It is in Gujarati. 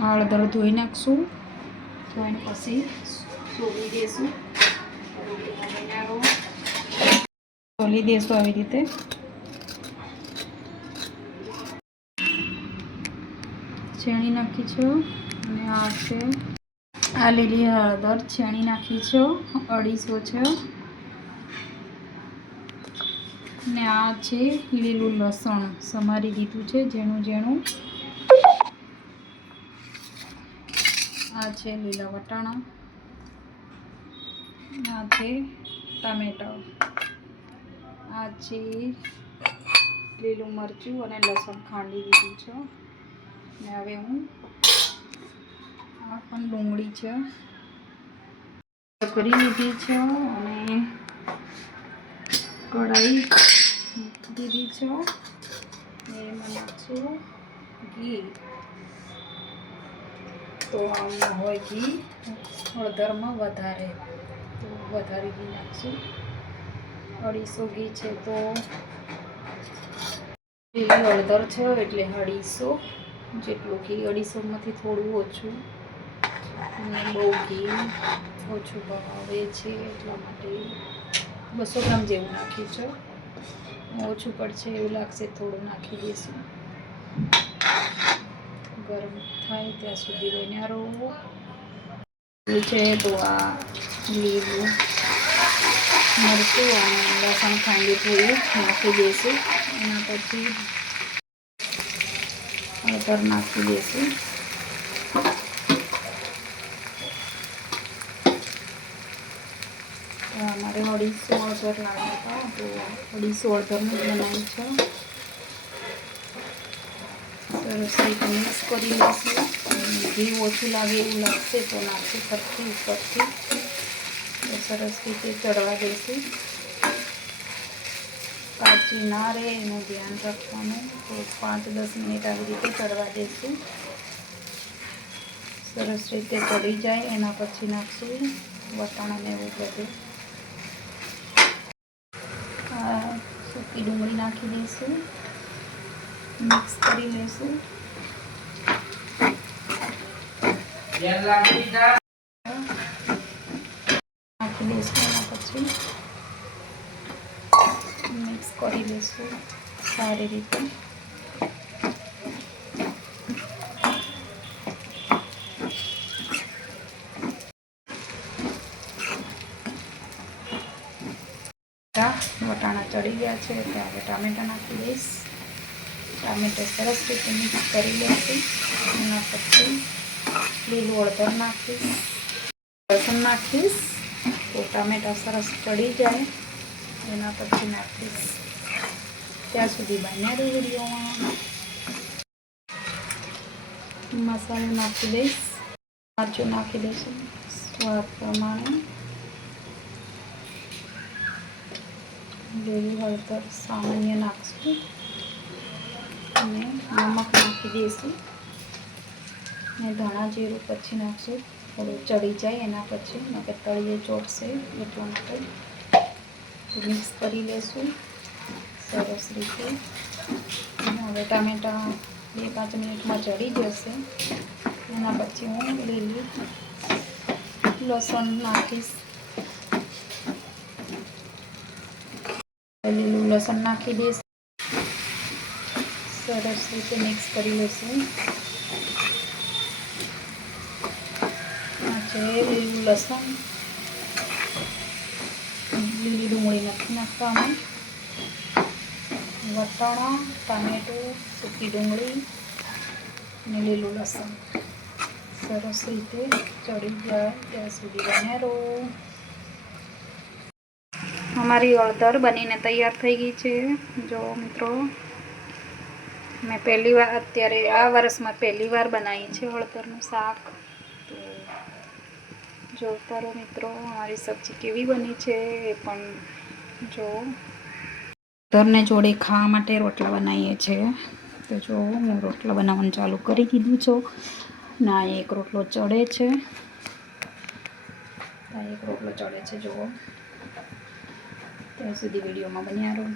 હળદર ધોઈ નાખશું. ધોઈને પછી સોલી દઈશું સોલી દઈશું આવી રીતે. છેણી નાખી છો અને આ છે આ લીલી હળદર છેણી નાખી છો. અઢીસો છે. ને આ છે લીલું લસણ સમારી દીધું છે ઝીણું ઝીણું. આ છે લીલા વટાણા. આ છે ટામેટા. આ છે લીલું મરચું અને લસણ ખાંડી દીધું છે. ને હવે હું આ પણ ડુંગળી છે. કરી લીધી છે અને કઢાઈ દીધી છે. એમાં નાખશું ઘી. તો આમાં હોય ઘી, હળદરમાં વધારે. તો વધારે ઘી નાખશું. અઢીસો ઘી છે તો લીલી હળદર છે એટલે અઢીસો. જેટલું ઘી અઢીસોમાંથી થોડું ઓછું. અને બહુ ઘી ઓછું ભાવે છે એટલા માટે બસો ગ્રામ જેવું નાખ્યું છે ઓછું પડશે એવું લાગશે થોડું નાખી દઈશું. ગરમ થાય ત્યાં સુધી બન્યા રહો. છે તો આ લીલું મરચું અને લસણ ખાંડી થોડું નાખી દઈશું એના પછી હળદર નાખી દઈશું અમારે અઢીસો હળદર લાગ્યા હતા. તો અઢીસો હળદરનું બનાવ્યું છે. સરસ રીતે મિક્સ કરી લઈશું ઘી ઓછું લાગે એવું લાગશે તો નાખશું ફરતી ઉપરથી. સરસ રીતે ચડવા દઈશું. કાચી ના રહે એનું ધ્યાન રાખવાનું. તો પાંચ દસ મિનિટ આવી રીતે ચડવા દઈશું. સરસ રીતે ચડી જાય, એના પછી નાખશું વટાણાને એવું બધું. સૂકી ડુંગળી નાખી દઈશું. મિક્સ કરી લઈશું નાખી દઈશું એના પછી મિક્સ કરી લઈશું સારી રીતે વટાણા ચડી ગયા છે એટલે હવે ટામેટા નાખી દઈશ ટામેટા સરસ રીતે મિક્સ કરી લઈશું એના પછી લીલું હળદર નાખીશ. લસણ નાખીશ. તો ટામેટા સરસ ચડી જાય. એના પછી નાખીશ. ત્યાં સુધી બન્યા રહી વિડીયોમાં. મસાલો નાખી દઈશ. મરચું નાખી દઈશું. સ્વાદ પ્રમાણે. લીલી હળદર સામાન્ય નાખશું. નમક નાખી દઈશું. ને ધાણા જીરું પછી નાખશું. થોડું ચડી જાય એના પછી નકે તળીએ ચોટશે એટલા માટે. મિક્સ કરી લેશું. સરસ રીતે. હવે ટામેટા બે પાંચ મિનિટમાં ચડી જશે. એના પછી હું લીલી લસણ નાખીશ. લીલું લસણ નાખી દઈશ. સરસ રીતે મિક્સ કરી લઈશું આ લીલું લસણ, લીલી ડુંગળી નથી નાખવામાં વટાણા, ટામેટું, સૂકી ડુંગળી અને લીલું લસણ. સરસ રીતે ચડી જાય ત્યાં સુધી બનેરો. અમારી હળદર બનીને તૈયાર થઈ ગઈ છે. જો મિત્રો મેં પહેલી વાર, અત્યારે આ વર્ષમાં પહેલી વાર બનાવી છે હળદરનું શાક. તો જોતા રહો મિત્રો અમારી સબ્જી કેવી બની છે એ પણ જો. હળદરને જોડે ખાવા માટે રોટલા બનાવીએ છીએ તો જો, હું રોટલા બનાવવાનું ચાલુ કરી દીધું છું. ના એક રોટલો ચડે છે. એક રોટલો ચડે છે, જુઓ. ત્યાં સુધી વિડીયોમાં બન્યા રહો.